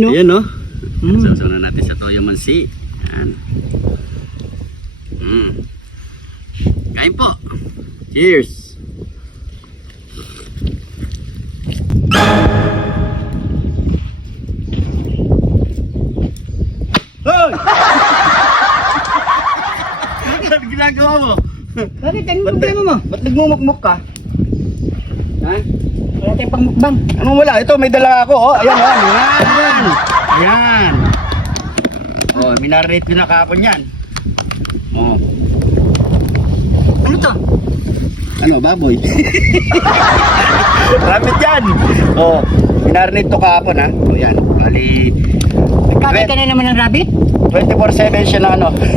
No? Ayan no. Sausaw na natin sa toyo mansi. Ayan. Kain po. Cheers. Hoy! Ano ginagawa mo? Bakit? Anong problema mo? Ba't nagmumukmuk ka? Ha? Wala tayong pangmukbang. Anong wala? Ito, may dala ako. Oh, ayan, oh. Ayan. Ayan. Oh, minarinate ko na kahapon yan. Oh. Ano to? Ano, baboy? Rabbit yan. Oh, minarinate to kahapon ha. Oh, yan. Bali, Nagkakita na naman ng rabbit? 24/7 siya na ano. 24/7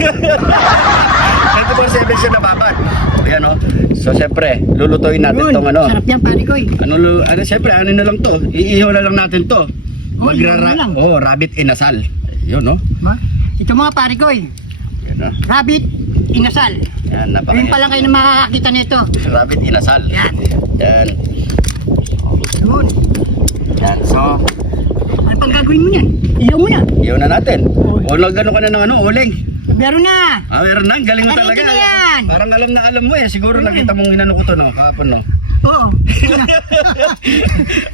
siya na babad. Oh, yan oh. So, siyempre, lulutuin natin Yun, tong ano. sarap yan, pare ko eh. Ano, siyempre, ano na lang to. Iihaw na lang natin to. Oh, ihaw na lang. Oh, rabbit inasal. Yun, no? Ba? Ito mga pare ko eh. Yan, no? Rabbit, inasal. Yan, Ngayon pa lang kayo na makakakita nito. Rabbit inasal. Yan. Yan. Yun. Yan, so, Ano pang gagawin mo yan? Iyaw mo na. ihaw na natin. O, nagano ka na ng ano, uling. Meron na. Ah, meron na. Galing mo Ano talaga. ito na yan? Parang alam na alam mo eh. Siguro nakita mong inano ko to, no? Kahapon, no? Oo. Ito na.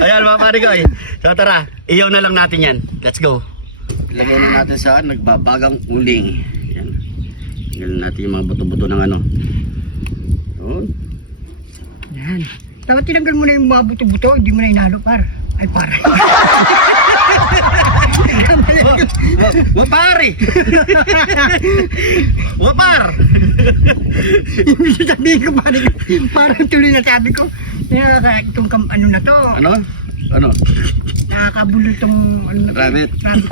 Ayan, mga pare ko eh. So, tara. Ihaw na lang natin yan. Let's go. Ilagay na natin sa nagbabagang uling. Yan. Tingnan natin yung mga buto-buto ng ano. Yun. Yan. Dapat tinanggal mo na yung mga buto-buto. Hindi mo na inalo, par. Ay, par. Wapari! Wapar! Yung sasabihin ko, pare ko. Parang tuloy na sabi ko. Itong ano na to. Ano? Ano? Nakakabulo itong ano na to. Rabbit. Rabbit.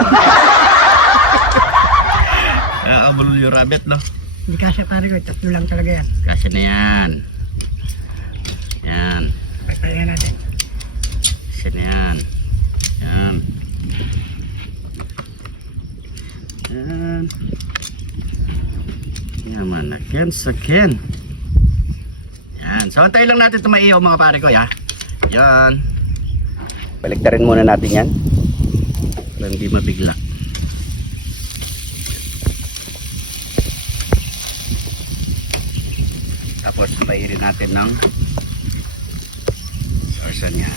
Abulol yung rabbit, no? Hindi kasi pare ko. Tatlo lang talaga yan. Kasi na yan. Yan. Pagpahinga natin. Kasi na yan. Yan. Yan. Yaman na ken sa ken. Yan. So, antayin lang natin ito maihaw mga pare ko, ya. Yan. Baliktarin muna natin yan. Para hindi mabigla. Tapos, pairin natin ng sarsa niya.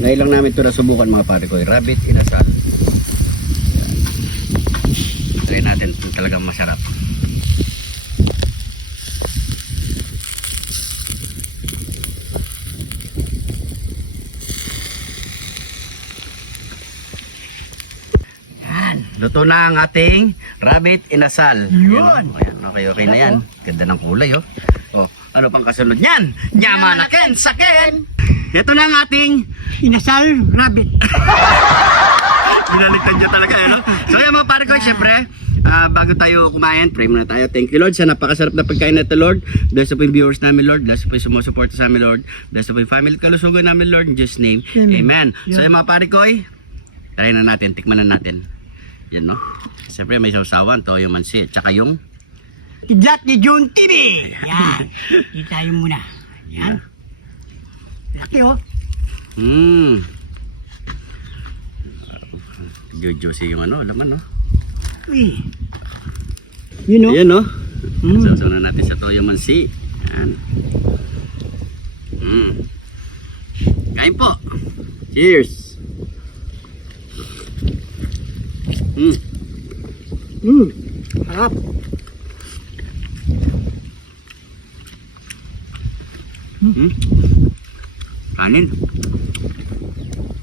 Ngayon lang namin ito nasubukan mga pare ko, rabbit inasal. Try natin kung talagang masarap. Yan. Luto na ang ating rabbit inasal. Yun. Ayan, okay na yan. Ganda ng kulay oh. Oh, ano pang kasunod niyan? Yaman na ken sa ken. Ito na ang ating Inasal rabbit. binaliktad niya talaga no? So yan mga pare ko, syempre bago tayo kumain, pray muna tayo. Thank you Lord sa napakasarap na pagkain na ito Lord. Bless po yung viewers namin Lord. Bless po yung sumusuporta sa amin Lord. Bless po yung family kalusugan namin Lord. In Jesus name, Amen. So yan mga pare ko, try na natin, tikman na natin. Yan no. Siyempre may sausawan, toyo mansi, tsaka yung Kidlat ni John TV. Yan. Hindi tayo muna. Yan. Laki oh. Juicy yung ano, laman no. Uy. Yun oh. Ayan no. Sausaw na natin sa toyo mansi. Yan. Kain po. Cheers. Harap. Kanin.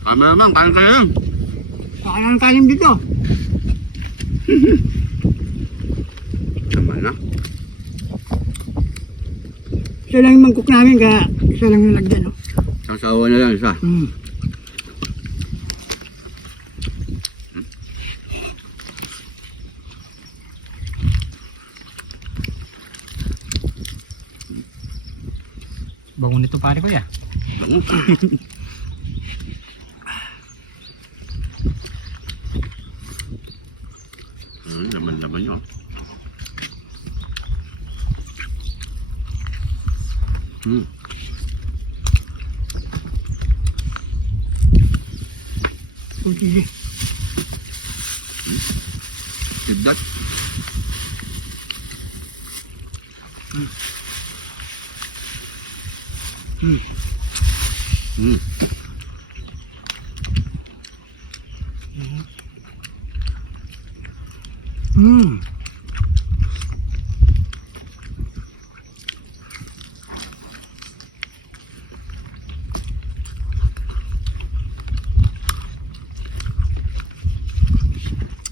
Tama naman, kain kayo lang. Saan ang kalim dito? Tama na. Isa lang yung mangkok namin, kaya isa lang yung lagyan. Oh. Sasawa na lang isa. Bango nito pare ko ya. Naman yun. Kunti. Tiddat. Hmm.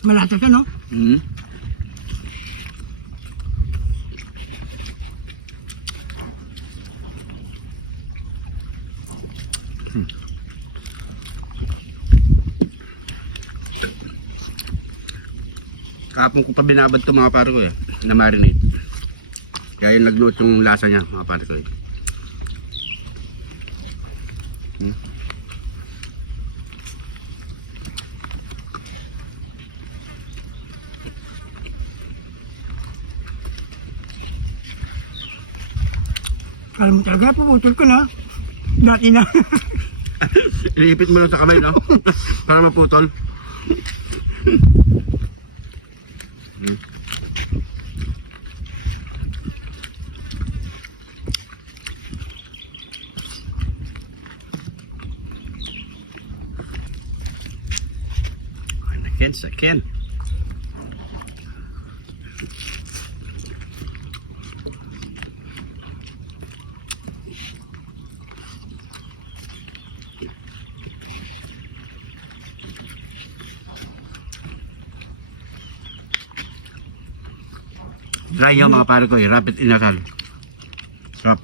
Malata ka, no? Kahapon ko pa binabad ito mga pare ko eh, na marinate. Kaya yung nagluto yung lasa niya mga pare ko eh. Kala mo talaga, puputol ko na. Dati na. Iliipit mo lang sa kamay, no? Para maputol. Sakyan. Try nyo mga pare ko, rapid inasal. Sarap.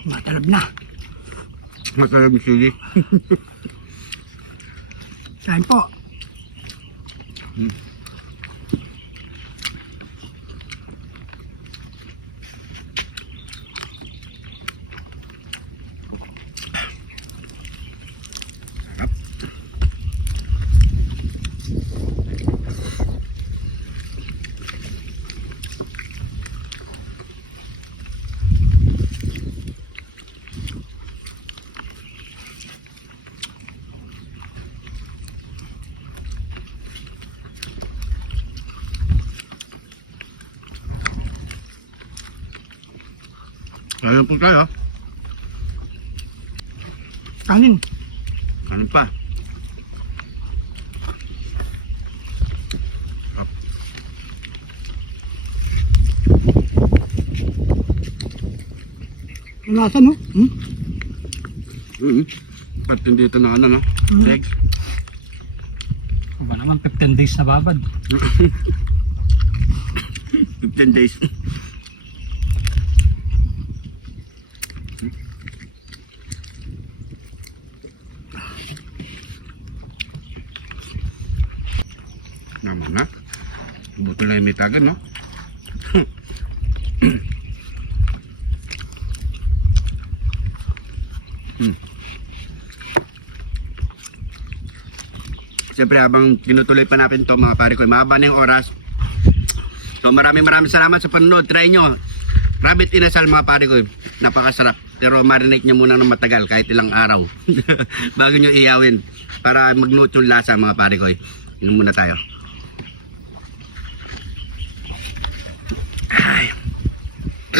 Matalab na. Masarap yung sili. Kain po. Ayun po tayo. Kanin. Kanin pa. Lasa, no? At hindi ito na ano, no? Eggs. Ba naman 15 days na babad. 15 days. Naman na. Buto lang yung may tagan, no? Siyempre habang tinutuloy pa natin to mga pare ko, mahaba na yung oras. So maraming salamat sa panonood. Try nyo. Rabbit inasal mga pare ko. Napakasarap. Pero marinate nyo muna ng matagal kahit ilang araw. Bago nyo iyawin. Para magluto yung lasa mga pare ko. Inom muna tayo.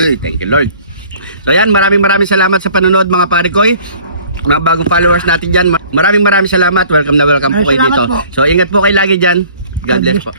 Ay, thank you Lord. So yan, maraming salamat sa panonood mga pare ko. Mga bagong followers natin dyan. Maraming salamat. Welcome na welcome po kayo dito. So ingat po kayo lagi dyan. God bless po.